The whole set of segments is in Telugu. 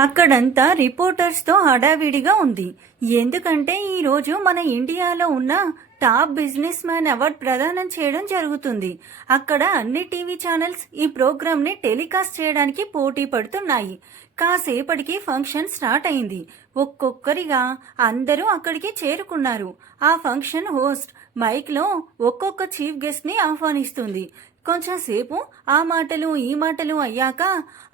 అక్కడంతా రిపోర్టర్స్తో హడావిడిగా ఉంది. ఎందుకంటే ఈరోజు మన ఇండియాలో ఉన్న టాప్ బిజినెస్ మ్యాన్ అవార్డ్ ప్రదానం చేయడం జరుగుతుంది. అక్కడ అన్ని టీవీ ఛానల్స్ ఈ ప్రోగ్రామ్ని టెలికాస్ట్ చేయడానికి పోటీ పడుతున్నాయి. కాసేపటికి ఫంక్షన్ స్టార్ట్ అయింది. ఒక్కొక్కరిగా అందరూ అక్కడికి చేరుకున్నారు. ఆ ఫంక్షన్ హోస్ట్ మైక్లో ఒక్కొక్క చీఫ్ గెస్ట్ని ఆహ్వానిస్తుంది. కొంచెం సేపు ఆ మాటలు ఈ మాటలు అయ్యాక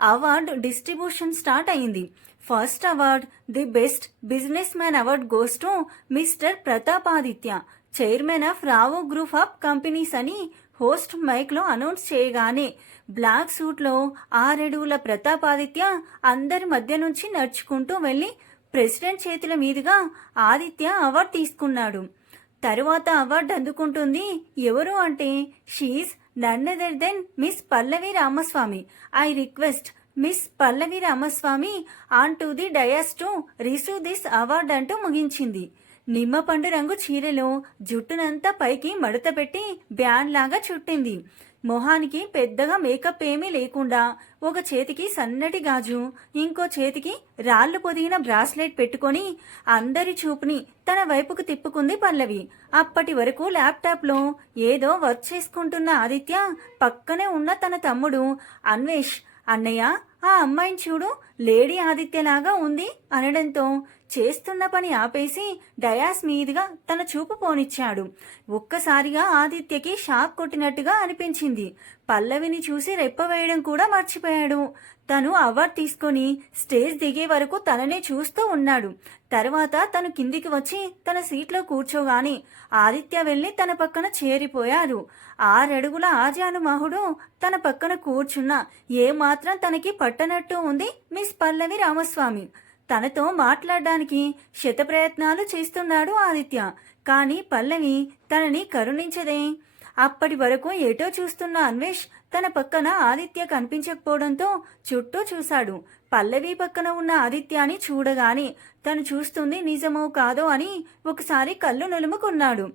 అవార్డ్ డిస్ట్రిబ్యూషన్ స్టార్ట్ అయింది first award the best business man award goes to mister Pratapaditya chairman of Rao group of companies అని హోస్ట్ మైక్లో అనౌన్స్ చేయగానే బ్లాక్ సూట్లో ఆరడుగుల ప్రతాపాదిత్య అందరి మధ్య నుంచి నడుచుకుంటూ వెళ్ళి ప్రెసిడెంట్ చేతుల మీదుగా ఆదిత్య అవార్డు తీసుకున్నాడు. తరువాత అవార్డు అందుకుంటుంది ఎవరు అంటే she none other than miss Pallavi Ramaswamy. I request miss Pallavi Ramaswamy on to the dais to receive this award అంటూ ముగించింది. నిమ్మపండు రంగు చీరలో జుట్టునంతా పైకి మడత పెట్టి బ్యాన్ లాగా చుట్టింది. మొహానికి పెద్దగా మేకప్ ఏమీ లేకుండా ఒక చేతికి సన్నటి గాజు ఇంకో చేతికి రాళ్ళు పొదిగిన బ్రాస్లెట్ పెట్టుకొని అందరి చూపుని తన వైపుకు తిప్పుకుంది పల్లవి. అప్పటి వరకు ల్యాప్టాప్లో ఏదో వర్క్ చేసుకుంటున్న ఆదిత్య పక్కనే ఉన్న తన తమ్ముడు అన్వేష్ అన్నయ్య ఆ అమ్మాయిని చూడు లేడీ ఆదిత్యలాగా ఉంది అనడంతో చేస్తున్న పని ఆపేసి డయాస్ మీదుగా తన చూపు పోనిచ్చాడు. ఒక్కసారిగా ఆదిత్యకి షాక్ కొట్టినట్టుగా అనిపించింది. పల్లవిని చూసి రెప్పవేయడం కూడా మర్చిపోయాడు. తను అవార్డు తీసుకొని స్టేజ్ దిగే వరకు తననే చూస్తూ ఉన్నాడు. తర్వాత తను కిందికి వచ్చి తన సీట్లో కూర్చోగానే ఆదిత్య వెళ్ళి తన పక్కన చేరిపోయారు. ఆరడుగుల ఆజానుమాహుడు తన పక్కన కూర్చున్న ఏమాత్రం తనకి పట్టనట్టు ఉంది మిస్ పల్లవి రామస్వామి. తనతో మాట్లాడడానికి శతప్రయత్నాలు చేస్తున్నాడు ఆదిత్య. కానీ పల్లవి తనని కరుణించదే. అప్పటి వరకు ఏటో చూస్తున్న అన్వేష్ తన పక్కన ఆదిత్య కనిపించకపోవడంతో చుట్టూ చూశాడు. పల్లవి పక్కన ఉన్న ఆదిత్యాని చూడగానే తను చూస్తుంది నిజమో కాదో అని ఒకసారి కళ్ళు నులుముకున్నాడు.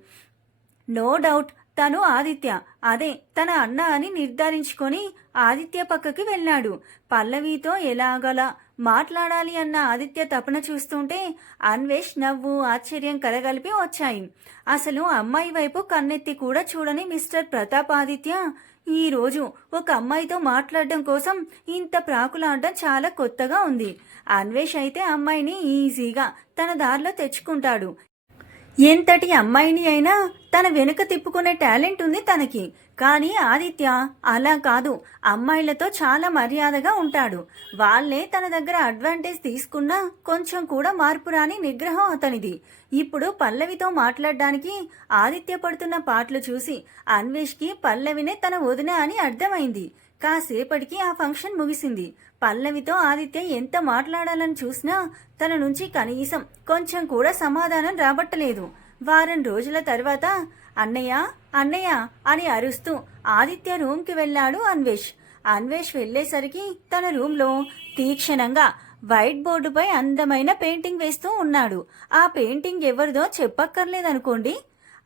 నో డౌట్ తను ఆదిత్య. అదే తన అన్న అని నిర్ధారించుకొని ఆదిత్య పక్కకి వెళ్ళాడు. పల్లవితో ఎలాగలా మాట్లాడాలి అన్న ఆదిత్య తపన చూస్తుంటే అన్వేష్ నవ్వు ఆశ్చర్యం కలగలిపి వచ్చాయి. అసలు అమ్మాయి వైపు కన్నెత్తి కూడా చూడని మిస్టర్ ప్రతాప్ ఆదిత్య ఈరోజు ఒక అమ్మాయితో మాట్లాడడం కోసం ఇంత ప్రాకులాడడం చాలా కొత్తగా ఉంది. అన్వేష్ అయితే అమ్మాయిని ఈజీగా తన దారిలో తెచ్చుకుంటాడు. ఎంతటి అమ్మాయిని అయినా తన వెనుక తిప్పుకునే టాలెంట్ ఉంది తనకి. కానీ ఆదిత్య అలా కాదు. అమ్మాయిలతో చాలా మర్యాదగా ఉంటాడు. వాళ్ళే తన దగ్గర అడ్వాంటేజ్ తీసుకున్నా కొంచెం కూడా మార్పు రాని నిగ్రహం అతనిది. ఇప్పుడు పల్లవితో మాట్లాడడానికి ఆదిత్య పడుతున్న పాటలు చూసి అన్వేష్కి పల్లవినే తన వదిన అని అర్థమైంది. కాసేపటికి ఆ ఫంక్షన్ ముగిసింది. పల్లవితో ఆదిత్య ఎంత మాట్లాడాలని చూసినా తన నుంచి కనీసం కొంచెం కూడా సమాధానం రాబట్టలేదు. వారం రోజుల తర్వాత అన్నయ్య అన్నయ్య అని అరుస్తూ ఆదిత్య రూమ్కి వెళ్ళాడు అన్వేష్. అన్వేష్ వెళ్ళేసరికి తన రూమ్లో తీక్షణంగా వైట్ బోర్డుపై అందమైన పెయింటింగ్ వేస్తూ ఉన్నాడు. ఆ పెయింటింగ్ ఎవరిదో చెప్పక్కర్లేదనుకోండి.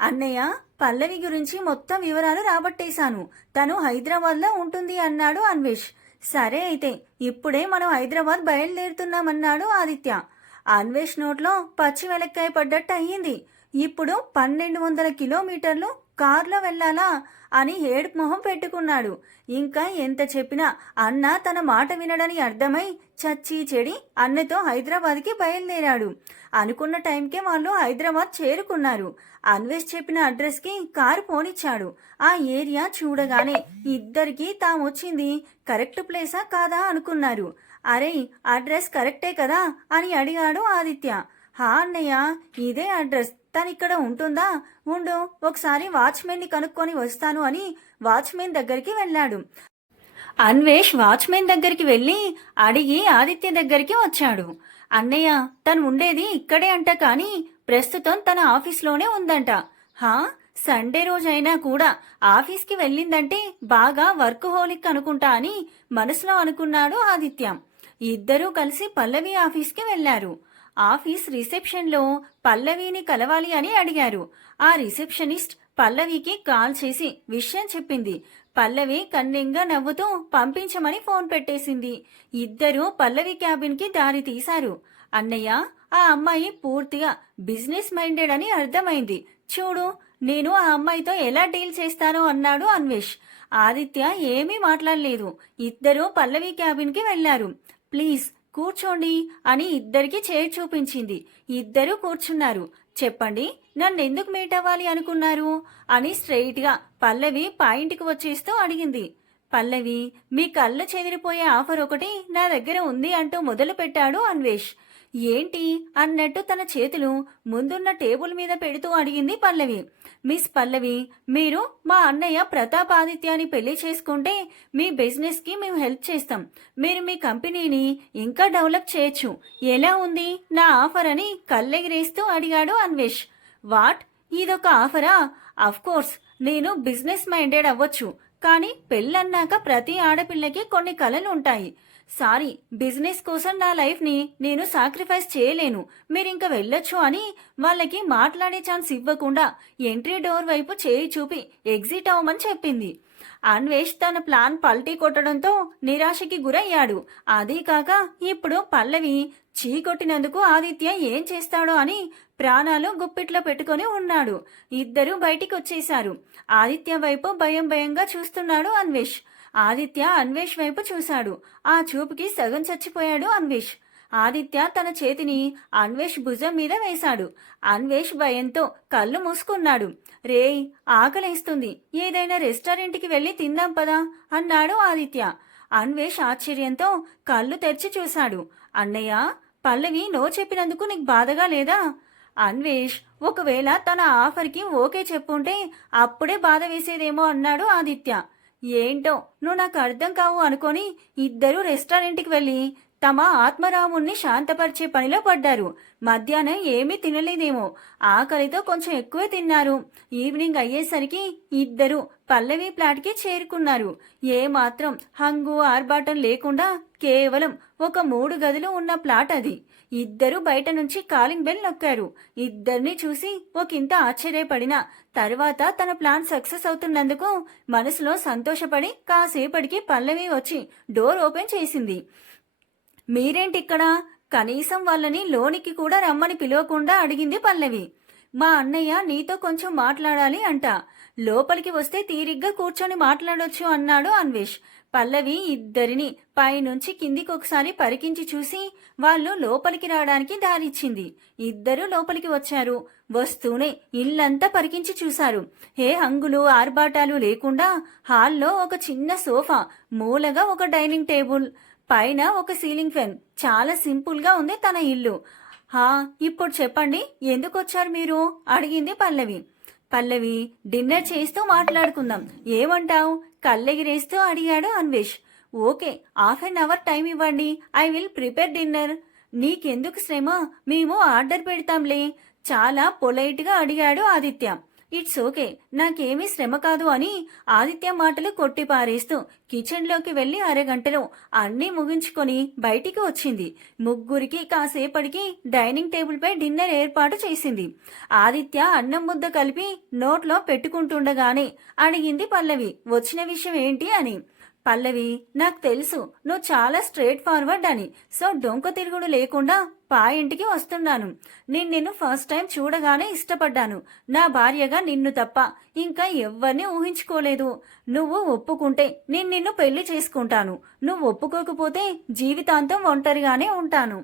అన్నయ్య పల్లవి గురించి మొత్తం వివరాలు రాబట్టేశాను. తను హైదరాబాద్లో ఉంటుంది అన్నాడు అన్వేష్. సరే అయితే ఇప్పుడే మనం హైదరాబాద్ బయలుదేరుతున్నామన్నాడు ఆదిత్య. అన్వేష్ నోట్లో పచ్చి వెలక్కాయ పడ్డట్టు అయ్యింది. ఇప్పుడు పన్నెండు వందల కిలోమీటర్లు కారులో వెళ్ళాలా అని ఏడుపు మొహం పెట్టుకున్నాడు. ఇంకా ఎంత చెప్పినా అన్న తన మాట వినడని అర్థమై చచ్చి చెడి అన్నతో హైదరాబాద్కి బయలుదేరాడు. అనుకున్న టైంకే వాళ్ళు హైదరాబాద్ చేరుకున్నారు. అన్వేష్ చెప్పిన అడ్రస్కి కారు పోనిచ్చాడు. ఆ ఏరియా చూడగానే ఇద్దరికి తామొచ్చింది. కరెక్ట్ ప్లేసా కాదా అనుకున్నారు. అరే అడ్రస్ కరెక్టే కదా అని అడిగాడు ఆదిత్య. హా అన్నయ్య ఇదే అడ్రస్. తనిక్కడ ఉంటుందా? ఉండు ఒకసారి వాచ్మెన్ని కనుక్కొని వస్తాను అని వాచ్మెన్ దగ్గరికి వెళ్ళాడు. అన్వేష్ వాచ్మెన్ దగ్గరికి వెళ్ళి అడిగి ఆదిత్య దగ్గరికి వచ్చాడు. అన్నయ్య తను ఉండేది ఇక్కడే అంట కానీ ప్రస్తుతం తన ఆఫీస్లోనే ఉందంట. హా సండే రోజైనా కూడా ఆఫీస్కి వెళ్ళిందంటే బాగా వర్క్ హోలిక్ అనుకుంటా అని మనసులో అనుకున్నాడు ఆదిత్య. ఇద్దరూ కలిసి పల్లవి ఆఫీస్కి వెళ్ళారు ఆఫీస్ రిసెప్షన్లో పల్లవిని కలవాలి అని అడిగారు. ఆ రిసెప్షనిస్ట్ పల్లవికి కాల్ చేసి విషయం చెప్పింది. పల్లవి కన్నింగా నవ్వుతూ పంపించమని ఫోన్ పెట్టేసింది. ఇద్దరూ పల్లవి క్యాబిన్కి దారి తీశారు. అన్నయ్య ఆ అమ్మాయి పూర్తిగా బిజినెస్ మైండెడ్ అని అర్థమైంది. చూడు నేను ఆ అమ్మాయితో ఎలా డీల్ చేస్తానో అన్నాడు అన్వేష్. ఆదిత్య ఏమీ మాట్లాడలేదు. ఇద్దరూ పల్లవి క్యాబిన్కి వెళ్ళారు ప్లీజ్ కూర్చోండి అని ఇద్దరికి చేయి చూపించింది. ఇద్దరూ కూర్చున్నారు. చెప్పండి నన్ను ఎందుకు మీట్ అవ్వాలి అనుకున్నారు? అని స్ట్రెయిట్గా పల్లవి పాయింట్కి వచ్చేస్తూ అడిగింది. పల్లవి మీ కళ్ళు చెదిరిపోయే ఆఫర్ ఒకటి నా దగ్గర ఉంది అంటూ మొదలు పెట్టాడు అన్వేష్. ఏంటి? అన్నట్టు తన చేతులు ముందున్న టేబుల్ మీద పెడుతూ అడిగింది పల్లవి. మిస్ పల్లవి మీరు మా అన్నయ్య ప్రతాప్ పెళ్ళి చేసుకుంటే మీ బిజినెస్కి మేము హెల్ప్ చేస్తాం. మీరు మీ కంపెనీని ఇంకా డెవలప్ చేయొచ్చు. ఎలా ఉంది? నా ఆఫర్ అని కళ్ళెగిరేస్తూ అడిగాడు అన్వేష్. వాట్? ఇదొక ఆఫరా? అఫ్కోర్స్ నేను బిజినెస్ మైండెడ్ అవ్వచ్చు. కానీ పెళ్ళన్నాక ప్రతి ఆడపిల్లకి కొన్ని కలలు ఉంటాయి సారీ బిజినెస్ కోసం నా లైఫ్ని నేను సాక్రిఫైస్ చేయలేను. మీరింక వెళ్ళొచ్చు అని వాళ్ళకి మాట్లాడే ఛాన్స్ ఇవ్వకుండా ఎంట్రీ డోర్ వైపు చేయి చూపి ఎగ్జిట్ అవ్వమని చెప్పింది. అన్వేష్ తన ప్లాన్ పల్టీ కొట్టడంతో నిరాశకి గురయ్యాడు. అదీ కాక ఇప్పుడు పల్లవి చీ కొట్టినందుకు ఆదిత్య ఏం చేస్తాడో అని ప్రాణాలు గుప్పిట్లో పెట్టుకొని ఉన్నాడు. ఇద్దరూ బయటికి వచ్చేశారు ఆదిత్య వైపు భయం భయంగా చూస్తున్నాడు అన్వేష్. ఆదిత్య అన్వేష్ వైపు చూశాడు. ఆ చూపుకి సగం చచ్చిపోయాడు అన్వేష్. ఆదిత్య తన చేతిని అన్వేష్ భుజం మీద వేశాడు. అన్వేష్ భయంతో కళ్ళు మూసుకున్నాడు. రేయ్ ఆకలేస్తుంది. ఏదైనా రెస్టారెంట్కి వెళ్ళి తిందాం పదా? అన్నాడు ఆదిత్య. అన్వేష్ ఆశ్చర్యంతో కళ్ళు తెరిచి చూశాడు. అన్నయ్య పల్లవి నో చెప్పినందుకు నీకు బాధగా లేదా? అన్వేష్ ఒకవేళ తన ఆఫర్కి ఓకే చెప్పుంటే అప్పుడే బాధ వేసేదేమో అన్నాడు ఆదిత్య. ఏంటో? నువ్వు నాకు అర్థం కావు అనుకొని ఇద్దరూ రెస్టారెంట్కి వెళ్ళి తమ ఆత్మరాముణ్ణి శాంతపరిచే పనిలో పడ్డారు. మధ్యాహ్నం ఏమీ తినలేదేమో. ఆకలితో కొంచెం ఎక్కువే తిన్నారు. ఈవినింగ్ అయ్యేసరికి ఇద్దరు పల్లవి ప్లాట్కి చేరుకున్నారు. ఏ మాత్రం హంగు ఆర్భాటం లేకుండా కేవలం ఒక మూడు గదులు ఉన్న ప్లాట్ అది. ఇద్దరూ బయట నుంచి కాలింగ్ బెల్ నొక్కారు. ఇద్దరిని చూసి ఒకంత ఆశ్చర్యపడిన. తర్వాత తన ప్లాన్ సక్సెస్ అవుతున్నందుకు మనసులో సంతోషపడి కాసేపటికి పల్లవి వచ్చి డోర్ ఓపెన్ చేసింది. మీరేంటి ఇక్కడ కనీసం వాళ్ళని లోనికి కూడా రమ్మని పిలవకుండా అడిగింది పల్లవి. మా అన్నయ్య నీతో కొంచెం మాట్లాడాలి అంట. లోపలికి వస్తే తీరిగ్గా కూర్చొని మాట్లాడొచ్చు అన్నాడు అన్వేష్. పల్లవి ఇద్దరిని పైనుంచి కిందికి ఒకసారి పరికించి చూసి వాళ్ళు లోపలికి రావడానికి దారిచ్చింది. ఇద్దరూ లోపలికి వచ్చారు. వస్తూనే ఇల్లంతా పరికించి చూశారు. ఏ హంగులు ఆర్భాటాలు లేకుండా హాల్లో ఒక చిన్న సోఫా మూలగా ఒక డైనింగ్ టేబుల్ పైన ఒక సీలింగ్ ఫ్యాన్. చాలా సింపుల్గా ఉంది తన ఇల్లు. హా ఇప్పుడు చెప్పండి ఎందుకు వచ్చారు మీరు? అడిగింది పల్లవి. పల్లవి డిన్నర్ చేస్తూ మాట్లాడుకుందాం. ఏమంటావు? కళ్ళెగిరేస్తూ అడిగాడు Anvesh. Okay half an hour time ఇవ్వండి. I will prepare dinner. నీకెందుకు శ్రమ? మేము ఆర్డర్ పెడతాంలే. చాలా పొలైట్గా అడిగాడు ఆదిత్య. ఇట్స్ ఓకే నాకేమీ శ్రమ కాదు అని ఆదిత్య మాటలు కొట్టిపారేస్తూ కిచెన్లోకి వెళ్ళి అరగంటలో అన్నీ ముగించుకొని బయటికి వచ్చింది. ముగ్గురికి కాసేపటికి డైనింగ్ టేబుల్పై డిన్నర్ ఏర్పాటు చేసింది. ఆదిత్య అన్నం ముద్ద కలిపి నోట్లో పెట్టుకుంటుండగానే అడిగింది పల్లవి వచ్చిన విషయం ఏంటి? అని. పల్లవి నాకు తెలుసు. నువ్వు చాలా స్ట్రేట్ ఫార్వర్డ్ అని. సో డొంక తిరుగుడు లేకుండా పా ఇంటికి వస్తున్నాను. నేను నిన్ను ఫస్ట్ టైం చూడగానే ఇష్టపడ్డాను. నా భార్యగా నిన్ను తప్ప ఇంకా ఎవ్వరిని ఊహించుకోలేదు. నువ్వు ఒప్పుకుంటే నేను నిన్ను పెళ్ళి చేసుకుంటాను. నువ్వు ఒప్పుకోకపోతే జీవితాంతం ఒంటరిగానే ఉంటాను.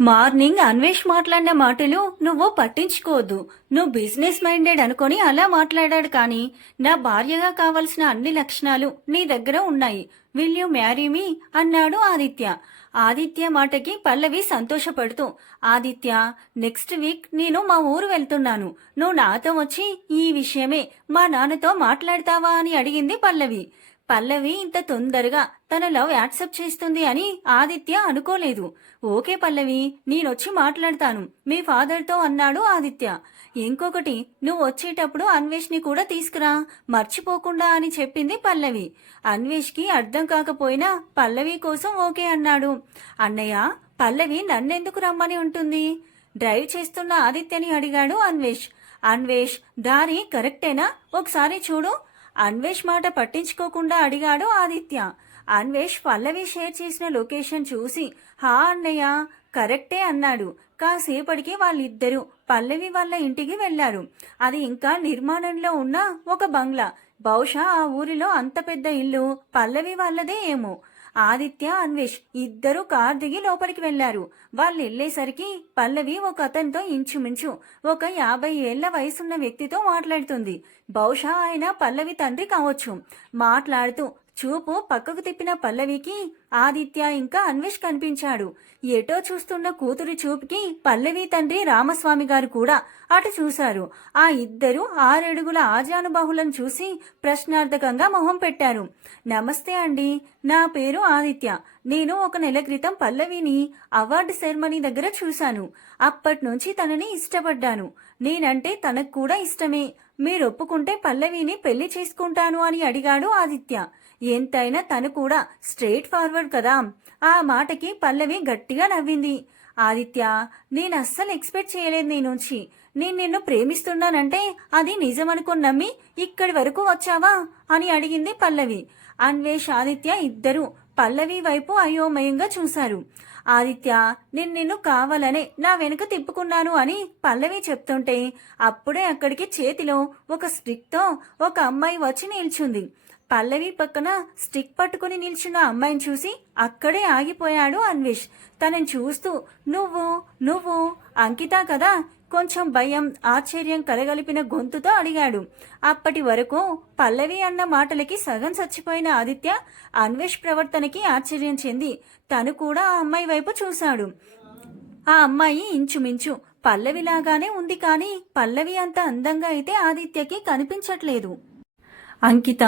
మార్నింగ్ అన్వేష్ మాట్లాడిన మాటలు నువ్వు పట్టించుకోవద్దు నువ్వు బిజినెస్ మైండెడ్ అనుకొని అలా మాట్లాడాడు కానీ నా భార్యగా కావలసిన అన్ని లక్షణాలు నీ దగ్గర ఉన్నాయి. విల్ యు మ్యారీ మీ అన్నాడు ఆదిత్య. ఆదిత్య మాటకి పల్లవి సంతోషపడుతూ ఆదిత్య నెక్స్ట్ వీక్ నేను మా ఊరు వెళ్తున్నాను. నువ్వు నాతో వచ్చి ఈ విషయమే మా నాన్నతో మాట్లాడతావా? అని అడిగింది పల్లవి. పల్లవి ఇంత తొందరగా తన లవ్ యాక్సెప్ట్ చేస్తుంది అని ఆదిత్య అనుకోలేదు. ఓకే పల్లవి నేనొచ్చి మాట్లాడతాను. మీ ఫాదర్తో అన్నాడు ఆదిత్య. ఇంకొకటి నువ్వు వచ్చేటప్పుడు అన్వేష్ని కూడా తీసుకురా. మర్చిపోకుండా అని చెప్పింది పల్లవి. అన్వేష్కి అర్థం కాకపోయినా పల్లవి కోసం ఓకే అన్నాడు. అన్నయ్య పల్లవి నన్నెందుకు రమ్మని ఉంటుంది? డ్రైవ్ చేస్తున్న ఆదిత్యని అడిగాడు అన్వేష్. అన్వేష్ దారి కరెక్టేనా? ఒకసారి చూడు. అన్వేష్ మాట పట్టించుకోకుండా అడిగాడు ఆదిత్య. అన్వేష్ పల్లవి షేర్ చేసిన లొకేషన్ చూసి హా అన్నయ్య కరెక్టే అన్నాడు. కాసేపటికి వాళ్ళిద్దరూ పల్లవి వాళ్ళ ఇంటికి వెళ్ళారు అది ఇంకా నిర్మాణంలో ఉన్న ఒక బంగ్లా. బహుశా ఆ ఊరిలో అంత పెద్ద ఇల్లు పల్లవి వాళ్ళదే ఏమో. ఆదిత్య అన్వేష్ ఇద్దరు కార్ దిగి లోపలికి వెళ్ళారు వాళ్ళు వెళ్ళేసరికి పల్లవి ఒక అతనితో ఇంచుమించు ఒక యాభై ఏళ్ళ వయసున్న వ్యక్తితో మాట్లాడుతుంది. బహుశా ఆయన పల్లవి తండ్రి కావచ్చు. మాట్లాడుతూ చూపు పక్కకు తిప్పిన పల్లవికి ఆదిత్య ఇంకా అన్వేష్ కనిపించాడు. ఎటో చూస్తున్న కూతురి చూపుకి పల్లవి తండ్రి రామస్వామి గారు కూడా అటు చూశారు. ఆ ఇద్దరు ఆరడుగుల ఆజానుబాహులను చూసి ప్రశ్నార్థకంగా మొహం పెట్టారు. నమస్తే అండి నా పేరు ఆదిత్య. నేను ఒక నెల క్రితం పల్లవిని అవార్డు సెరమనీ దగ్గర చూశాను. అప్పటి నుంచి తనని ఇష్టపడ్డాను. నేనంటే తనకు కూడా ఇష్టమే. మీరు ఒప్పుకుంటే పల్లవిని పెళ్ళి చేసుకుంటాను అని అడిగాడు ఆదిత్య. ఎంతైనా తను కూడా స్ట్రైట్ ఫార్వర్డ్ కదా. ఆ మాటకి పల్లవి గట్టిగా నవ్వింది. ఆదిత్య నేను అస్సలు ఎక్స్పెక్ట్ చేయలేదు నీ నుంచి. నేను నిన్ను ప్రేమిస్తున్నానంటే అది నిజమనుకుని నమ్మి ఇక్కడి వరకు వచ్చావా? అని అడిగింది పల్లవి. అన్వేష్ ఆదిత్య ఇద్దరు పల్లవి వైపు అయోమయంగా చూశారు. ఆదిత్య నేను నిన్ను కావాలనే నా వెనుక తిప్పుకున్నాను అని పల్లవి చెప్తుంటే అప్పుడే అక్కడికి చేతిలో ఒక స్టిక్తో ఒక అమ్మాయి వచ్చి నిల్చుంది. పల్లవి పక్కన స్టిక్ పట్టుకుని నిల్చున్న అమ్మాయిని చూసి అక్కడే ఆగిపోయాడు అన్వేష్. తనని చూస్తూ నువ్వు నువ్వు అంకిత కదా? కొంచెం భయం ఆశ్చర్యం కలగలిపిన గొంతుతో అడిగాడు. అప్పటి వరకు పల్లవి అన్న మాటలకి సగం చచ్చిపోయిన ఆదిత్య అన్వేష్ ప్రవర్తనకి ఆశ్చర్యం చెంది తను కూడా ఆ అమ్మాయి వైపు చూశాడు. ఆ అమ్మాయి ఇంచుమించు పల్లవిలాగానే ఉంది కానీ పల్లవి అంత అందంగా అయితే ఆదిత్యకి కనిపించట్లేదు. అంకిత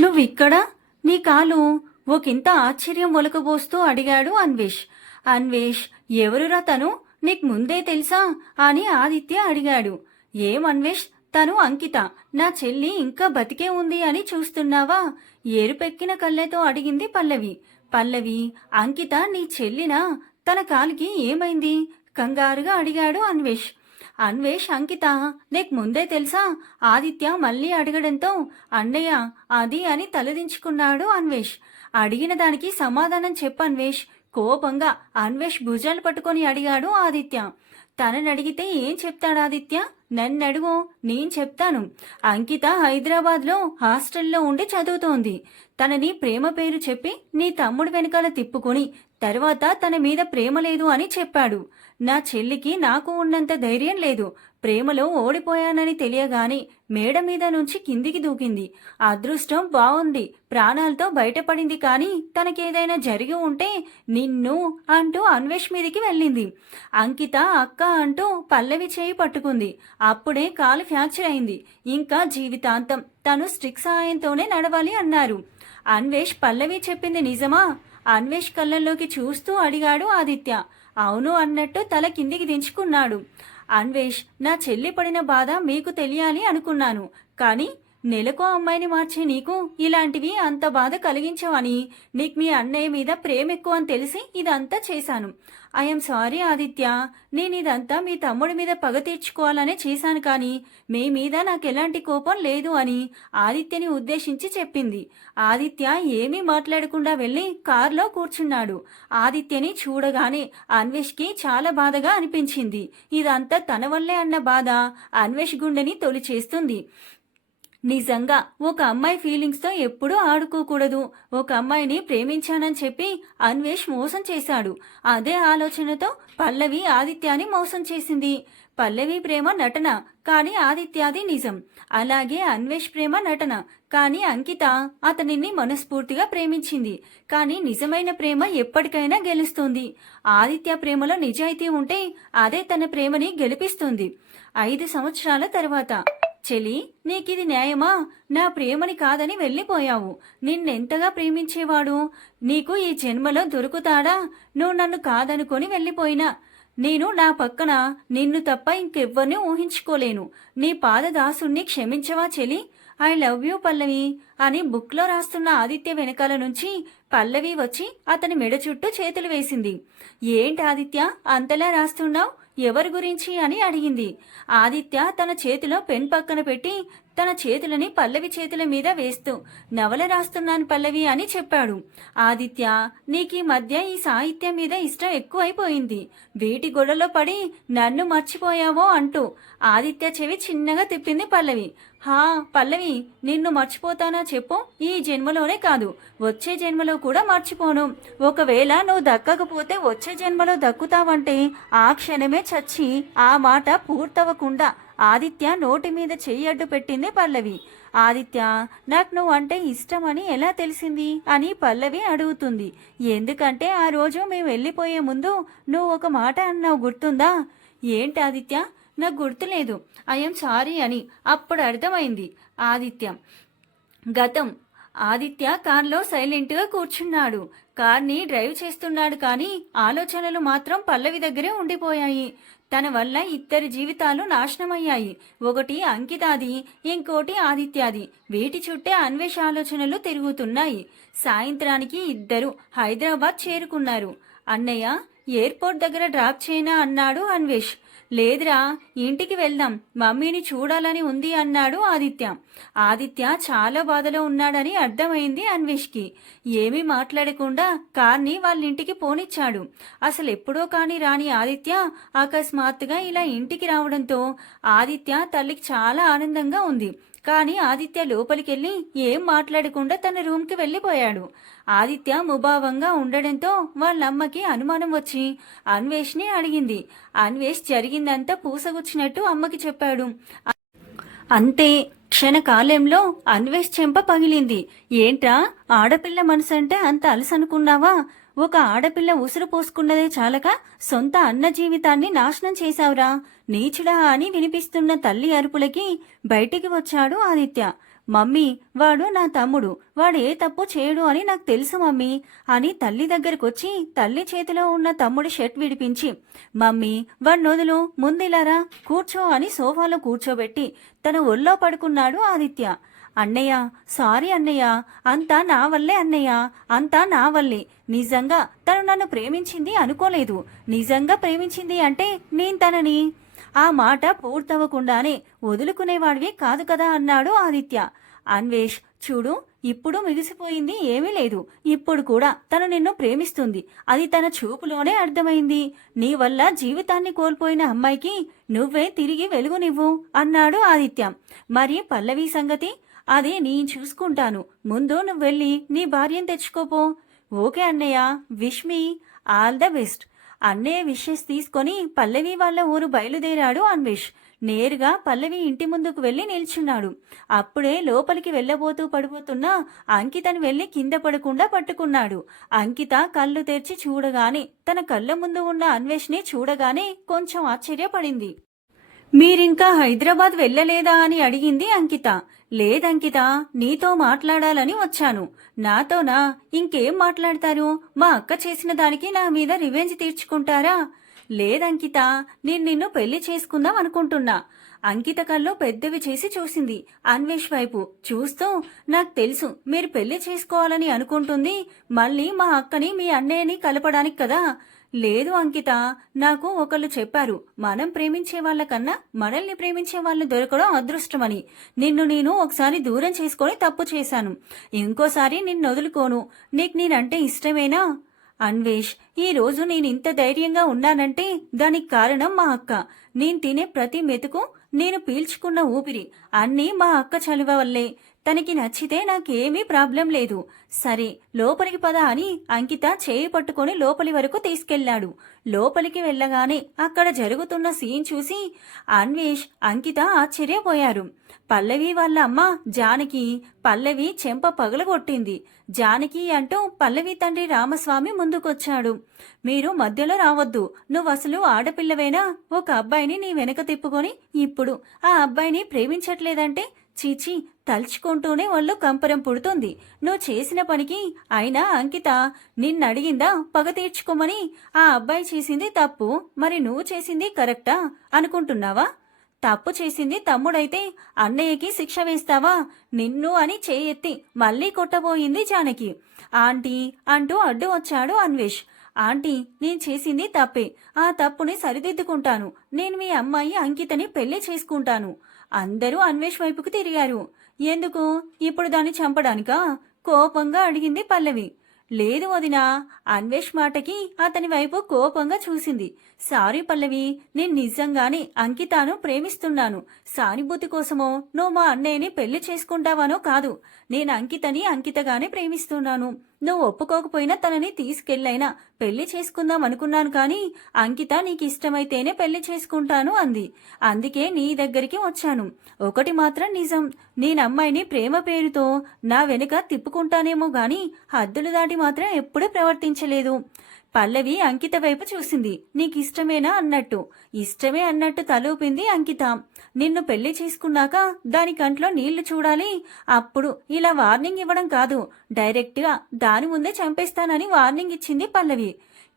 నువ్విక్కడ? నీ కాలు ఒకంత ఆశ్చర్యం ఒలకబోస్తూ అడిగాడు అన్వేష్. అన్వేష్ ఎవరురా తను? నీకు ముందే తెలుసా? అని ఆదిత్య అడిగాడు. ఏం అన్వేష్? తను అంకిత. నా చెల్లి ఇంకా బతికే ఉంది అని చూస్తున్నావా? ఏరుపెక్కిన కళ్ళతో అడిగింది పల్లవి. పల్లవి అంకిత నీ చెల్లినా? తన కాలికి ఏమైంది? కంగారుగా అడిగాడు అన్వేష్. అన్వేష్ అంకిత నీకు ముందే తెలుసా? ఆదిత్య మళ్ళీ అడగడంతో అన్నయ్య అది అని తలదించుకున్నాడు అన్వేష్. అడిగిన దానికి సమాధానం చెప్పు అన్వేష్. కోపంగా అన్వేష్ భుజాలు పట్టుకొని అడిగాడు ఆదిత్య. తనని అడిగితే ఏం చెప్తాడు ఆదిత్య? నన్ను అడుగు నేను చెప్తాను. అంకిత హైదరాబాద్లో హాస్టల్లో ఉండి చదువుతోంది. తనని ప్రేమ పేరు చెప్పి నీ తమ్ముడు వెనకాల తిప్పుకొని తర్వాత తన మీద ప్రేమ లేదు అని చెప్పాడు. నా చెల్లికి నాకు ఉన్నంత ధైర్యం లేదు. ప్రేమలో ఓడిపోయానని తెలియగానే మేడ మీద నుంచి కిందికి దూకింది. అదృష్టం బాగుంది ప్రాణాలతో బయటపడింది కానీ తనకేదైనా జరిగి ఉంటే నిన్ను అంటూ అన్వేష్ మీదికి వెళ్ళింది. అంకిత అక్క అంటూ పల్లవి చేయి పట్టుకుంది. అప్పుడే కాలు ఫ్రాక్చర్ అయింది. ఇంకా జీవితాంతం తను స్ట్రిక్ సహాయంతోనే నడవాలి అన్నారు. అన్వేష్ పల్లవి చెప్పింది నిజమా? అన్వేష్ కళ్ళల్లోకి చూస్తూ అడిగాడు ఆదిత్య. అవును అన్నట్టు తల కిందికి దించుకున్నాడు. అన్వేష్ నా చెల్లి పడిన బాధ మీకు తెలియాలి అనుకున్నాను. కానీ నెలకో అమ్మాయిని మార్చే నీకు ఇలాంటివి అంత బాధ కలిగించవని నీకు మీ అన్నయ్య మీద ప్రేమ ఎక్కువ అని తెలిసి ఇదంతా చేశాను. I'm sorry Aditya. నేను ఇదంతా మీ తమ్ముడి మీద పగ తీర్చుకోవాలనే చేశాను కానీ మీ మీద నాకు ఎలాంటి కోపం లేదు అని ఆదిత్యని ఉద్దేశించి చెప్పింది. ఆదిత్య ఏమీ మాట్లాడకుండా వెళ్ళి కారులో కూర్చున్నాడు. ఆదిత్యని చూడగానే అన్వేష్కి చాలా బాధగా అనిపించింది. ఇదంతా తన వల్లే అన్న బాధ అన్వేష్ గుండెని తొలి చేస్తుంది నిజంగా ఒక అమ్మాయి ఫీలింగ్స్తో ఎప్పుడూ ఆడుకోకూడదు. ఒక అమ్మాయిని ప్రేమించానని చెప్పి అన్వేష్ మోసం చేశాడు. అదే ఆలోచనతో పల్లవి ఆదిత్యాని మోసం చేసింది. పల్లవి ప్రేమ నటన కానీ ఆదిత్యాది నిజం. అలాగే అన్వేష్ ప్రేమ నటన కానీ అంకిత అతనిని మనస్ఫూర్తిగా ప్రేమించింది. కానీ నిజమైన ప్రేమ ఎప్పటికైనా గెలుస్తుంది. ఆదిత్య ప్రేమలో నిజాయితీ ఉంటే అదే తన ప్రేమని గెలిపిస్తుంది. ఐదు సంవత్సరాల తర్వాత చెలి నీకిది న్యాయమా? నా ప్రేమని కాదని వెళ్ళిపోయావు. నిన్నెంతగా ప్రేమించేవాడు? నీకు ఈ జన్మలో దొరుకుతాడా? నువ్వు నన్ను కాదనుకొని వెళ్ళిపోయినా. నేను నా పక్కన నిన్ను తప్ప ఇంకెవ్వరిని ఊహించుకోలేను. నీ పాదదాసుణ్ణి క్షమించవా చెలి? ఐ లవ్ యూ పల్లవి అని బుక్లో రాస్తున్న ఆదిత్య వెనకాల నుంచి పల్లవి వచ్చి అతని మెడ చుట్టూ చేతులు వేసింది. ఏంటి ఆదిత్య? అంతలా రాస్తున్నావు? ఎవరి గురించి అని అడిగింది. ఆదిత్య తన చేతిలో పెన్ పక్కన పెట్టి తన చేతులని పల్లవి చేతుల మీద వేస్తూ నవల రాస్తున్నాను పల్లవి అని చెప్పాడు. ఆదిత్య నీకు ఈ మధ్య ఈ సాహిత్యం మీద ఇష్టం ఎక్కువైపోయింది. వీటి గొడవలో పడి నన్ను మర్చిపోయావో అంటూ ఆదిత్య చెవి చిన్నగా తిప్పింది పల్లవి. హా పల్లవి నిన్ను మర్చిపోతానా చెప్పు? ఈ జన్మలోనే కాదు. వచ్చే జన్మలో కూడా మర్చిపోను. ఒకవేళ నువ్వు దక్కకపోతే వచ్చే జన్మలో దక్కుతావంటే ఆ క్షణమే చచ్చి ఆ మాట పూర్తవకుండా ఆదిత్య నోటి మీద చెయ్యడ్డు పెట్టింది పల్లవి. ఆదిత్య నాకు నువ్వు అంటే ఇష్టమని ఎలా తెలిసింది? అని పల్లవి అడుగుతుంది. ఎందుకంటే ఆ రోజు మేము వెళ్ళిపోయే ముందు నువ్వు ఒక మాట అన్నావు గుర్తుందా? ఏంటి ఆదిత్య? నాకు గుర్తులేదు. ఐఎమ్ సారీ అని అప్పుడు అర్థమైంది ఆదిత్య. గతం. ఆదిత్య కార్లో సైలెంట్గా కూర్చున్నాడు. కార్ని డ్రైవ్ చేస్తున్నాడు కానీ ఆలోచనలు మాత్రం పల్లవి దగ్గరే ఉండిపోయాయి. తన వల్ల ఇద్దరి జీవితాలు నాశనమయ్యాయి. ఒకటి అంకితాది ఇంకోటి ఆదిత్యాది. వీటి చుట్టే అన్వేష ఆలోచనలు తిరుగుతున్నాయి. సాయంత్రానికి ఇద్దరు హైదరాబాద్ చేరుకున్నారు. అన్నయ్య ఎయిర్పోర్ట్ దగ్గర డ్రాప్ చేయనా అన్నాడు అన్వేష్. లేదురా ఇంటికి వెళ్దాం. మమ్మీని చూడాలని ఉంది అన్నాడు ఆదిత్య. ఆదిత్య చాలా బాధలో ఉన్నాడని అర్థమైంది అన్వేష్కి. ఏమీ మాట్లాడకుండా కార్ని వాళ్ళ ఇంటికి పోనిచ్చాడు. అసలు ఎప్పుడో కాని రాని ఆదిత్య అకస్మాత్తుగా ఇలా ఇంటికి రావడంతో ఆదిత్య తల్లికి చాలా ఆనందంగా ఉంది. కానీ ఆదిత్య లోపలికెళ్ళి ఏం మాట్లాడకుండా తన రూమ్కి వెళ్ళిపోయాడు. ఆదిత్య ముభావంగా ఉండడంతో వాళ్ళమ్మకి అనుమానం వచ్చి అన్వేష్ని అడిగింది. అన్వేష్ జరిగిందంతా పూసగుచ్చినట్టు అమ్మకి చెప్పాడు. అంతే క్షణకాలంలో అన్వేష్ చెంప పగిలింది. ఏంట్రా ఆడపిల్ల మనసంటే అంత అలసనుకున్నావా? ఒక ఆడపిల్ల ఉసురు పోసుకున్నదే చాలక సొంత అన్న జీవితాన్ని నాశనం చేశావురా. నీచుడా అని వినిపిస్తున్న తల్లి అరుపులకి బయటికి వచ్చాడు ఆదిత్య. మమ్మీ వాడు నా తమ్ముడు. వాడు ఏ తప్పు చేయడు అని నాకు తెలుసు మమ్మీ. అని తల్లి దగ్గరకొచ్చి తల్లి చేతిలో ఉన్న తమ్ముడి షర్ట్ విడిపించి మమ్మీ వాడు నొదులు ముందిలారా కూర్చో అని సోఫాలో కూర్చోబెట్టి తన ఒళ్ళో పడుకున్నాడు ఆదిత్య. అన్నయ్య సారీ అన్నయ్య అంతా నా వల్లే అన్నయ్య అంతా నా వల్లే. నిజంగా తను నన్ను ప్రేమించింది అనుకోలేదు. నిజంగా ప్రేమించింది అంటే నేను తనని. ఆ మాట పూర్తవ్వకుండానే వదులుకునేవాడివి కాదు కదా అన్నాడు ఆదిత్య. అన్వేష్ చూడు ఇప్పుడు మిగిసిపోయింది ఏమీ లేదు. ఇప్పుడు కూడా తను నిన్ను ప్రేమిస్తుంది. అది తన చూపులోనే అర్థమైంది. నీ వల్ల జీవితాన్ని కోల్పోయిన అమ్మాయికి నువ్వే తిరిగి వెలుగునివ్వు అన్నాడు ఆదిత్య. మరి పల్లవి సంగతి? అది నేను చూసుకుంటాను. ముందు నువ్వు వెళ్ళి నీ భార్యను తెచ్చుకోపో. ఓకే అన్నయ్య wish me all the best. అన్నయ్య విషెస్ తీసుకొని పల్లవి వాళ్ళ ఊరు బయలుదేరాడు అన్వేష్. నేరుగా పల్లవి ఇంటి ముందుకు వెళ్ళి నిల్చున్నాడు. అప్పుడే లోపలికి వెళ్ళబోతూ పడిపోతున్న అంకితను వెళ్ళి కింద పడకుండా పట్టుకున్నాడు. అంకిత కళ్ళు తెరిచి చూడగానే తన కళ్ళ ముందు ఉన్న అన్వేష్ని చూడగానే కొంచెం ఆశ్చర్యపడింది. మీరింకా హైదరాబాద్ వెళ్ళలేదా? అని అడిగింది అంకిత. లేదంకిత నీతో మాట్లాడాలని వచ్చాను. నాతోనా? ఇంకేం మాట్లాడతారు? మా అక్క చేసిన దానికి నా మీద రివెంజ్ తీర్చుకుంటారా? లేదంకిత నేను నిన్ను పెళ్ళి చేసుకుందాం అనుకుంటున్నా. అంకిత కల్లో పెద్దవి చేసి చూసింది. అన్వేష్ వైపు చూస్తూ నాకు తెలుసు మీరు పెళ్ళి చేసుకోవాలని అనుకుంటుంది. మళ్ళీ మా అక్కని మీ అన్నయ్యని కలపడానికి కదా. లేదు అంకిత. నాకు ఒకళ్ళు చెప్పారు. మనం ప్రేమించే వాళ్ళకన్నా మనల్ని ప్రేమించే వాళ్ళు దొరకడం అదృష్టమని. నిన్ను నేను ఒకసారి దూరం చేసుకొని తప్పు చేశాను. ఇంకోసారి నిన్ను వదులుకోను. నీకు నేనంటే ఇష్టమేనా? అన్వేష్ ఈ రోజు నేను ఇంత ధైర్యంగా ఉన్నానంటే దానికి కారణం మా అక్క. నేను తినే ప్రతి మెతుకు నేను పీల్చుకున్న ఊపిరి. అన్నీ మా అక్క చలువ వల్లే. తనకి నచ్చితే నాకేమీ ప్రాబ్లం లేదు. సరే లోపలికి పద అని అంకిత చేయి పట్టుకొని లోపలి వరకు తీసుకెళ్ళాడు లోపలికి వెళ్ళగానే అక్కడ జరుగుతున్న సీన్ చూసి అన్వేష్ అంకిత ఆశ్చర్యపోయారు. పల్లవి వాళ్ళ అమ్మ జానకి పల్లవి చెంప పగలగొట్టింది. జానకి అంటూ పల్లవి తండ్రి రామస్వామి ముందుకొచ్చాడు. మీరు మధ్యలో రావద్దు. నువ్వు అసలు ఆడపిల్లవేనా? ఒక అబ్బాయిని నీ వెనక తిప్పుకొని ఇప్పుడు ఆ అబ్బాయిని ప్రేమించట్లేదంటే చీచి తలుచుకుంటూనే ఒళ్ళు కంపరం పుడుతుంది. నువ్వు చేసిన పనికి అయినా అంకిత నిన్నడిగిందా పగ తీర్చుకోమని ఆ అబ్బాయి చేసింది తప్పు. మరి నువ్వు చేసింది కరెక్టా అనుకుంటున్నావా? తప్పు చేసింది తమ్ముడైతే అన్నయ్యకి శిక్ష వేస్తావా? నిన్ను అని చేయెత్తి మళ్ళీ కొట్టబోయింది జానకి. ఆంటీ అంటూ అడ్డు వచ్చాడు అన్వేష్. ఆంటీ నేను చేసింది తప్పే. ఆ తప్పుని సరిదిద్దుకుంటాను. నేను మీ అమ్మాయి అంకితని పెళ్ళి చేసుకుంటాను. అందరూ అన్వేష్ వైపుకు తిరిగారు. ఎందుకు? ఇప్పుడు దాన్ని చంపడానికా? కోపంగా అడిగింది పల్లవి. లేదు వదినా అన్వేష్ మాటకి అతని వైపు కోపంగా చూసింది. సారీ పల్లవి నేను నిజంగానే అంకితాను ప్రేమిస్తున్నాను. సానుభూతి కోసమో నువ్వు మా అన్నయ్యని పెళ్ళి చేసుకుంటావానో కాదు. నేను అంకితని అంకితగానే ప్రేమిస్తున్నాను. నువ్వు ఒప్పుకోకపోయినా తనని తీసుకెళ్ళైనా పెళ్ళి చేసుకుందాం అనుకున్నాను కానీ అంకిత నీకు ఇష్టమైతేనే పెళ్ళి చేసుకుంటాను అంది. అందుకే నీ దగ్గరికి వచ్చాను. ఒకటి మాత్రం నిజం నేను అమ్మాయిని ప్రేమ పేరుతో నా వెనుక తిప్పుకుంటానేమో గాని హద్దులు దాటి మాత్రం ఎప్పుడూ ప్రవర్తించలేదు. పల్లవి అంకిత వైపు చూసింది. నీకు ఇష్టమేనా అన్నట్టు. ఇష్టమే అన్నట్టు తలూపింది అంకిత. నిన్ను పెళ్ళి చేసుకున్నాక దాని కంట్లో నీళ్ళు చూడాలి. అప్పుడు ఇలా వార్నింగ్ ఇవ్వడం కాదు. డైరెక్ట్గా దాని ముందే చంపేస్తానని వార్నింగ్ ఇచ్చింది పల్లవి.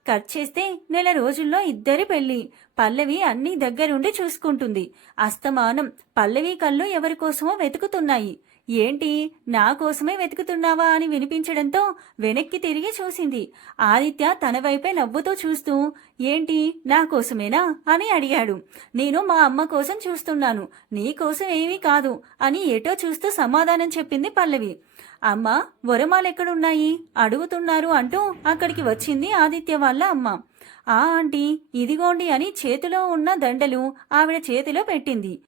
కట్ చేస్తే నెల రోజుల్లో ఇద్దరి పెళ్ళి. పల్లవి అన్ని దగ్గరుండి చూసుకుంటుంది. అస్తమానం పల్లవి కళ్ళు ఎవరి కోసమో వెతుకుతున్నాయి. ఏంటి నా కోసమే వెతుకుతున్నావా అని వినిపించడంతో వెనక్కి తిరిగి చూసింది. ఆదిత్య తన వైపే నవ్వుతూ చూస్తూ ఏంటి నా కోసమేనా? అని అడిగాడు. నేను మా అమ్మ కోసం చూస్తున్నాను. నీ కోసం ఏమీ కాదు అని ఎటో చూస్తూ సమాధానం చెప్పింది పల్లవి. అమ్మ వరమాలెక్కడున్నాయి? అడుగుతున్నారు అంటూ అక్కడికి వచ్చింది ఆదిత్య వాళ్ళ అమ్మ. ఆ ఆంటీ ఇదిగోండి అని చేతిలో ఉన్న దండలు ఆవిడ చేతిలో పెట్టింది.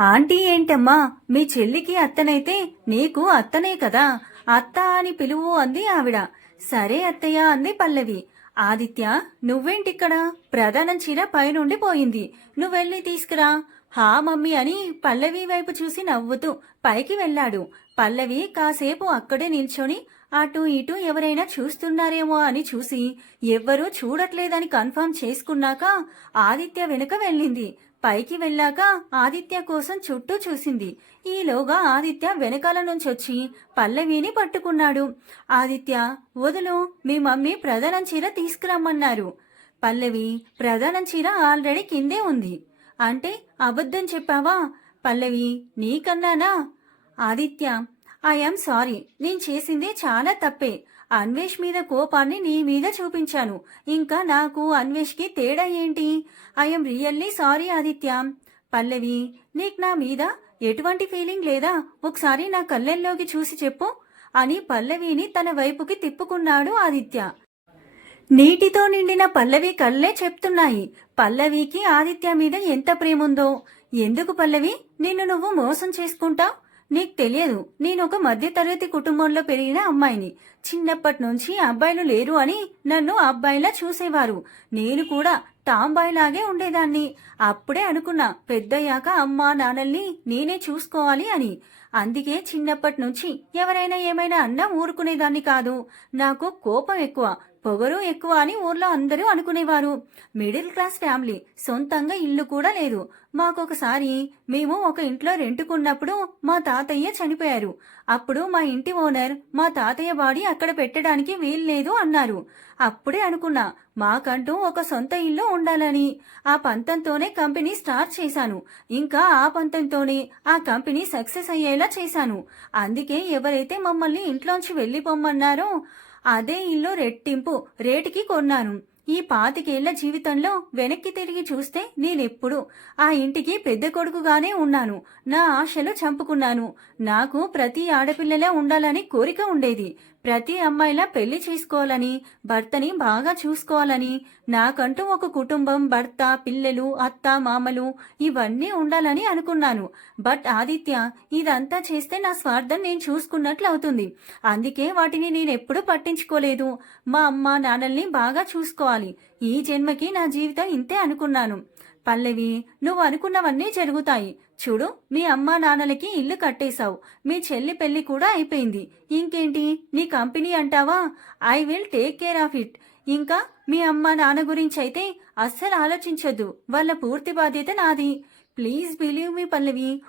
ఆంటీ ఏంటమ్మా మీ చెల్లికి అత్తనైతే నీకు అత్తనే కదా. అత్త అని పిలువు అంది ఆవిడ. సరే అత్తయ్య అంది పల్లవి. ఆదిత్య నువ్వేంటిక్కడ? ప్రధానం చీర పైనుండి పోయింది. నువ్వెళ్ళి తీసుకురా. హా మమ్మీ అని పల్లవి వైపు చూసి నవ్వుతూ పైకి వెళ్ళాడు. పల్లవి కాసేపు అక్కడే నిల్చొని అటు ఇటు ఎవరైనా చూస్తున్నారేమో అని చూసి ఎవ్వరూ చూడట్లేదని కన్ఫర్మ్ చేసుకున్నాక ఆదిత్య వెనుక వెళ్ళింది. పైకి వెళ్ళాక ఆదిత్య కోసం చుట్టూ చూసింది. ఈలోగా ఆదిత్య వెనకాల నుంచి వచ్చి పల్లవిని పట్టుకున్నాడు. ఆదిత్య వదులు మీ మమ్మీ ప్రధానం చీర తీసుకురమ్మన్నారు. పల్లవి ప్రధానం చీర ఆల్రెడీ కిందే ఉంది. అంటే అబద్ధం చెప్పావా? పల్లవి నీకన్నానా? Aditya I'm sorry. నేను చేసింది చాలా తప్పే. అన్వేష్ మీద కోపాన్ని నీ మీద చూపించాను. ఇంకా నాకు అన్వేష్కి తేడా ఏంటి? I'm really sorry Aditya. Pallavi నీకు నా మీద ఎటువంటి ఫీలింగ్ లేదా? ఒకసారి నా కళ్ళెల్లోకి చూసి చెప్పు అని పల్లవిని తన వైపుకి తిప్పుకున్నాడు ఆదిత్య. నీటితో నిండిన పల్లవి కళ్ళే చెప్తున్నాయి. పల్లవికి ఆదిత్య మీద ఎంత ప్రేముందో. ఎందుకు పల్లవి? నిన్ను నువ్వు మోసం చేసుకుంటావు? నీకు తెలియదు. నేను ఒక మధ్యతరగతి కుటుంబంలో పెరిగిన అమ్మాయిని. చిన్నప్పటి నుంచి అబ్బాయిలు లేరు అని నన్ను అబ్బాయిలా చూసేవారు. నేను కూడా టాంబాయ్ లాగే ఉండేదాన్ని. అప్పుడే అనుకున్నా పెద్దయ్యాక అమ్మా నాన్నల్ని నేనే చూసుకోవాలి అని. అందుకే చిన్నప్పటి నుంచి ఎవరైనా ఏమైనా అన్నా ఊరుకునేదాన్ని కాదు. నాకు కోపం ఎక్కువ. పొగరు ఎక్కువ అని ఊర్లో అందరూ అనుకునేవారు. మిడిల్ క్లాస్ ఫ్యామిలీ సొంతంగా ఇల్లు కూడా లేదు. మాకొకసారి మేము ఒక ఇంట్లో రెంటుకున్నప్పుడు మా తాతయ్య చనిపోయారు. అప్పుడు మా ఇంటి ఓనర్ మా తాతయ్య బాడీ అక్కడ పెట్టడానికి వీల్లేదు అన్నారు. అప్పుడే అనుకున్నా మాకంటూ ఒక సొంత ఇల్లు ఉండాలని. ఆ పంతంతోనే కంపెనీ స్టార్ట్ చేశాను. ఇంకా ఆ పంతంతోనే ఆ కంపెనీ సక్సెస్ అయ్యేలా చేశాను. అందుకే ఎవరైతే మమ్మల్ని ఇంట్లోంచి వెళ్ళిపోమ్మన్నారో అదే ఇల్లు రెట్టింపు రేటుకి కొన్నాను. ఈ పాతికేళ్ళ జీవితంలో వెనక్కి తిరిగి చూస్తే నేనెప్పుడు ఆ ఇంటికి పెద్ద కొడుకుగానే ఉన్నాను. నా ఆశలు చంపుకున్నాను. నాకు ప్రతి ఆడపిల్లలే ఉండాలని కోరిక ఉండేది. ప్రతి అమ్మాయిలా పెళ్ళి చేసుకోవాలని భర్తని బాగా చూసుకోవాలని నాకంటూ ఒక కుటుంబం భర్త పిల్లలు అత్త మామలు ఇవన్నీ ఉండాలని అనుకున్నాను. బట్ ఆదిత్య ఇదంతా చేస్తే నా స్వార్థం నేను చూసుకున్నట్లు అవుతుంది. అందుకే వాటిని నేను ఎప్పుడూ పట్టించుకోలేదు. మా అమ్మ నాన్నల్ని బాగా చూసుకోవాలి. ఈ జన్మకి నా జీవితం ఇంతే అనుకున్నాను. పల్లవి నువ్వు అనుకున్నవన్నీ జరుగుతాయి. చూడు మీ అమ్మా నాన్నలకి ఇల్లు కట్టేశావు. మీ చెల్లి పెళ్ళి కూడా అయిపోయింది. ఇంకేంటి? నీ కంపెనీ అంటావా? I will take care of it. ఇంకా మీ అమ్మ నాన్న గురించి అయితే అస్సలు ఆలోచించొద్దు. వాళ్ళ పూర్తి బాధ్యత నాది. Please believe me Pallavi.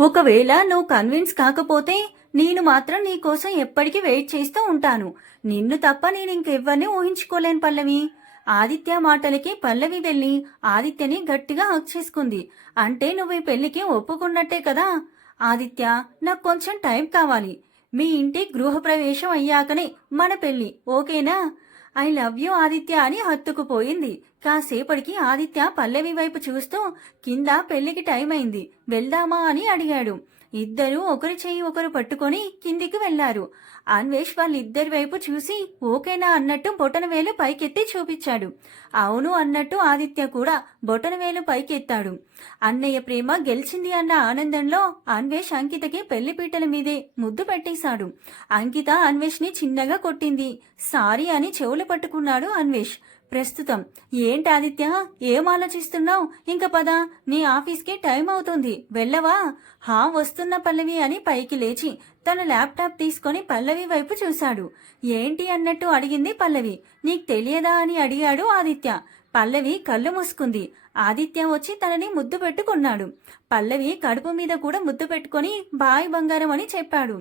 ఒకవేళ నువ్వు కన్విన్స్ కాకపోతే నేను మాత్రం నీ కోసం ఎప్పటికీ వెయిట్ చేస్తూ ఉంటాను. నిన్ను తప్ప నేను ఇంకెవ్వరిని ఊహించుకోలేను పల్లవి. ఆదిత్య మాటలకి పల్లవి వెళ్ళి ఆదిత్యని గట్టిగా హక్ చేసుకుంది. అంటే నువ్వు ఈ పెళ్ళికి ఒప్పుకున్నట్టే కదా? ఆదిత్య నాకు కొంచెం టైం కావాలి. మీ ఇంటి గృహప్రవేశం అయ్యాకనే మన పెళ్ళి ఓకేనా? ఐ లవ్ యూ ఆదిత్య అని హత్తుకుపోయింది. కాసేపటికి ఆదిత్య పల్లవి వైపు చూస్తూ కింద పెళ్ళికి టైం అయింది వెళ్దామా అని అడిగాడు. ఇద్దరూ ఒకరి చేయి ఒకరు పట్టుకొని కిందికి వెళ్ళారు. అన్వేష్ వాళ్ళిద్దరి వైపు చూసి ఓకేనా అన్నట్టు బొటనవేలు పైకెత్తి చూపించాడు. అవును అన్నట్టు ఆదిత్య కూడా బొటనవేలు పైకెత్తాడు. అన్నయ్య ప్రేమ గెలిచింది అన్న ఆనందంలో అన్వేష్ అంకితకి పెళ్ళిపీటల మీదే ముద్దు పెట్టేశాడు. అంకిత అన్వేష్ని చిన్నగా కొట్టింది. సారీ అని చెవులు పట్టుకున్నాడు అన్వేష్. ప్రస్తుతం ఏంటి ఆదిత్య? ఏం ఆలోచిస్తున్నావు? ఇంక పద నీ ఆఫీస్కి టైం అవుతుంది. వెళ్ళవా? హా వస్తున్న పల్లవి అని పైకి లేచి తన ల్యాప్టాప్ తీసుకొని పల్లవి వైపు చూశాడు. ఏంటి అన్నట్టు అడిగింది పల్లవి. నీకు తెలియదా అని అడిగాడు ఆదిత్య. పల్లవి కళ్ళు మూసుకుంది. ఆదిత్య వచ్చి తనని ముద్దు పెట్టుకున్నాడు. పల్లవి కడుపు మీద కూడా ముద్దు పెట్టుకొని బాయ్ బంగారం అని చెప్పాడు.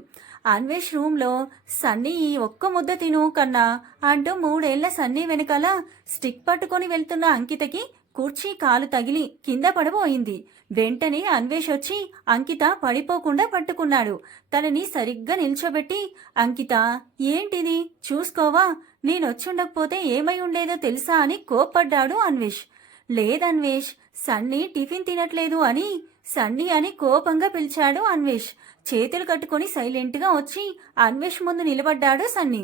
అన్వేష్ రూమ్లో సన్నీ ఈ ఒక్క ముద్ద తిను కన్నా అంటూ మూడేళ్ళ సన్నీ వెనకాల స్టిక్ పట్టుకొని వెళ్తున్న అంకితకి కుర్చీ కాలు తగిలి కింద పడబోయింది వెంటనే అన్వేష్ వచ్చి అంకిత పడిపోకుండా పట్టుకున్నాడు. తనని సరిగ్గా నిల్చోబెట్టి అంకిత ఏంటిది? చూసుకోవా? నేనొచ్చుండకపోతే ఏమై ఉండేదో తెలుసా? అని కోప్పడ్డాడు అన్వేష్. లేదన్వేష్ సన్నీ టిఫిన్ తినట్లేదు అని సన్నీ అని కోపంగా పిలిచాడు అన్వేష్. చేతులు కట్టుకొని సైలెంట్గా వచ్చి అన్వేష్ ముందు నిలబడ్డాడు సన్నీ.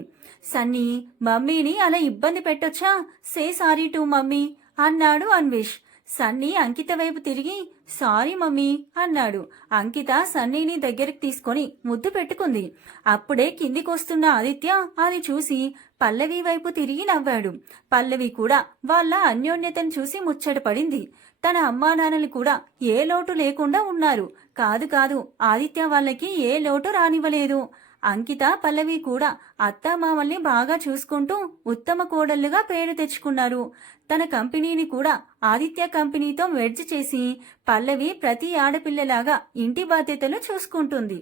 సన్నీ మమ్మీని అలా ఇబ్బంది పెట్టొచ్చా? సే సారీ టు మమ్మీ అన్నాడు అన్వేష్. సన్నీ అంకిత వైపు తిరిగి సారీ మమ్మీ అన్నాడు. అంకిత సన్నీని దగ్గరికి తీసుకొని ముద్దు పెట్టుకుంది. అప్పుడే కిందికొస్తున్న ఆదిత్య అది చూసి పల్లవి వైపు తిరిగి నవ్వాడు. పల్లవి కూడా వాళ్ళ అన్యోన్యతను చూసి ముచ్చటపడింది తన అమ్మా నాన్నలు కూడా ఏ లోటు లేకుండా ఉన్నారు. కాదు కాదు ఆదిత్య వాళ్ళకి ఏ లోటు రానివ్వలేదు. అంకిత పల్లవి కూడా అత్తామామల్ని బాగా చూసుకుంటూ ఉత్తమ కోడళ్ళుగా పేరు తెచ్చుకున్నారు. తన కంపెనీని కూడా ఆదిత్య కంపెనీతో మెర్జ్ చేసి పల్లవి ప్రతి ఆడపిల్లలాగా ఇంటి బాధ్యతలు చూసుకుంటుంది.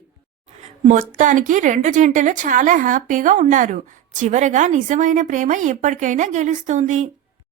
మొత్తానికి రెండు జంటలు చాలా హ్యాపీగా ఉన్నారు. చివరగా నిజమైన ప్రేమ ఎప్పటికైనా గెలుస్తుంది.